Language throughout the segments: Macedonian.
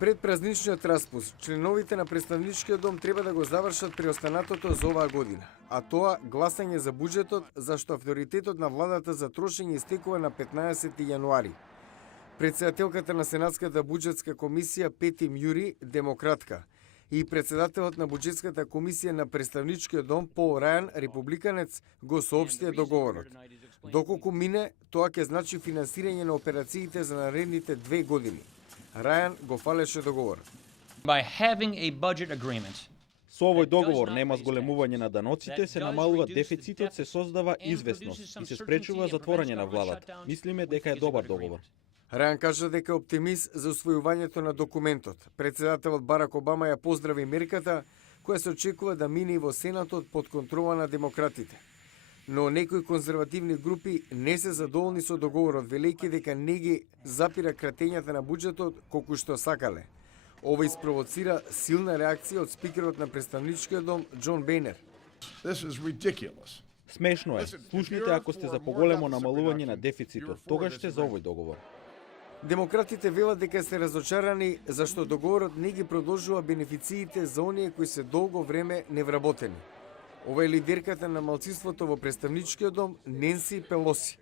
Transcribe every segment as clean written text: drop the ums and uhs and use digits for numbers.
Пред празничниот распуст, членовите на представничкиот дом треба да го завршат преостанатото за оваа година, а тоа гласање за буџетот, зашто авторитетот на владата за трошење истекува на 15 јануари. Председателката на Сенатската буџетска комисија Пети Мјури, демократка, и председателот на буџетската комисија на представничкиот дом Пол Рајан, републиканец, го соопштија договорот. Доколку мине, тоа ќе значи финансирање на операциите за наредните 2 години. Рајан го фалеше договорот. By having a budget agreement, Со овој договор нема зголемување на даноците, се намалува дефицитот, се создава известност и се спречува затворање на владата. Мислиме дека е добар договор. Рајан кажа дека е оптимист за усвојувањето на документот. Председателот Барак Обама ја поздрави мерката, која се очекува да мине и во Сенатот под контрола на демократите. Но некои конзервативни групи не се задоволни со договорот, велејќи дека не ги запира кратењата на буџетот колку што сакале. Ова испровоцира силна реакција од спикерот на представничкиот дом Џон Бейнер. Смешно е. Слушнете ако сте за поголемо намалување на дефицитот, тогаш сте за овој договор. Демократите велат дека се разочарани зашто договорот не ги продолжува бенефициите за оние кои се долго време невработени. Ова е лидерката на малцинството во представничкиот дом Ненси Пелоси.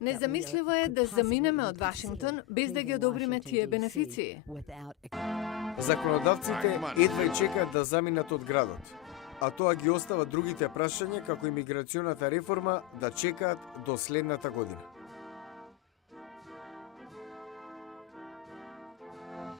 Незамисливо е да заминеме од Вашингтон без да ги одобриме тие бенефиции. Законодавците едва чекаат да заминат од градот, а тоа ги остава другите прашања како имиграционата реформа да чекаат до следната година.